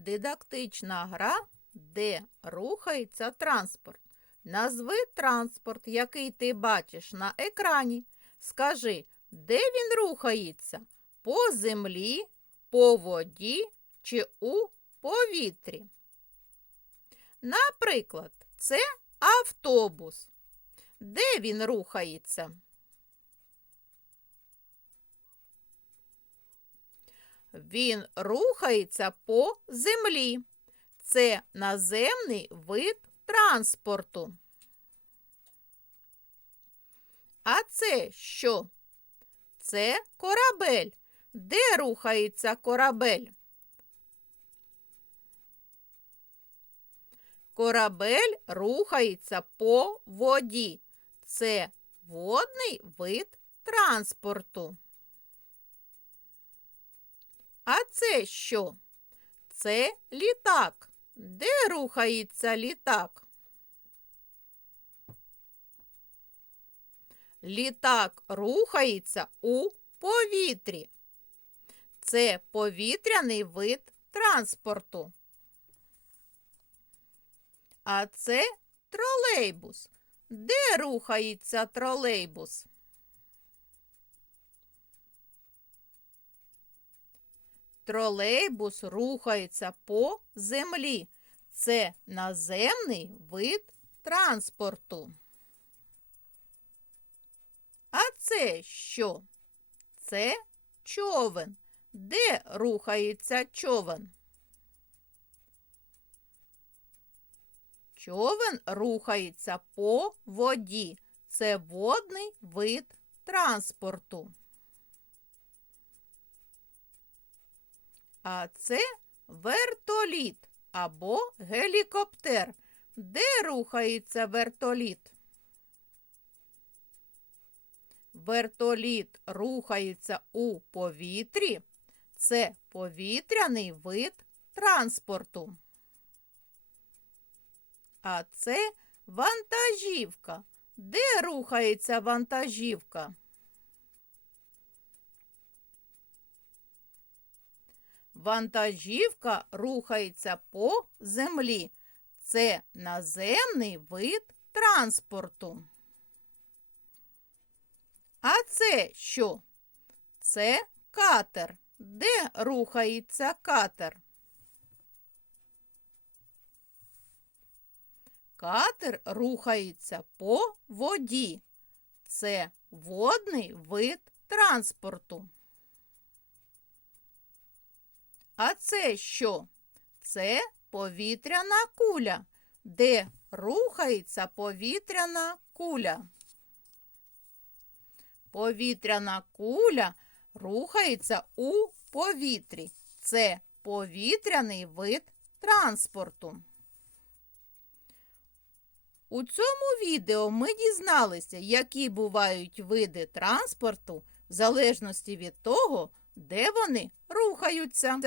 Дидактична гра, де рухається транспорт. Назви транспорт, який ти бачиш на екрані. Скажи, де він рухається? По землі, по воді чи у повітрі? Наприклад, це автобус. Де він рухається? Він рухається по землі. Це наземний вид транспорту. А це що? Це корабель. Де рухається корабель? Корабель рухається по воді. Це водний вид транспорту. А це що? Це літак. Де рухається літак? Літак рухається у повітрі. Це повітряний вид транспорту. А це тролейбус. Де рухається тролейбус? Тролейбус рухається по землі. Це наземний вид транспорту. А це що? Це човен. Де рухається човен? Човен рухається по воді. Це водний вид транспорту. А це вертоліт або гелікоптер. Де рухається вертоліт? Вертоліт рухається у повітрі. Це повітряний вид транспорту. А це вантажівка. Де рухається вантажівка? Вантажівка рухається по землі. Це наземний вид транспорту. А це що? Це катер. Де рухається катер? Катер рухається по воді. Це водний вид транспорту. А це що? Це повітряна куля. Де рухається повітряна куля? Повітряна куля рухається у повітрі. Це повітряний вид транспорту. У цьому відео ми дізналися, які бувають види транспорту в залежності від того, де вони рухаються.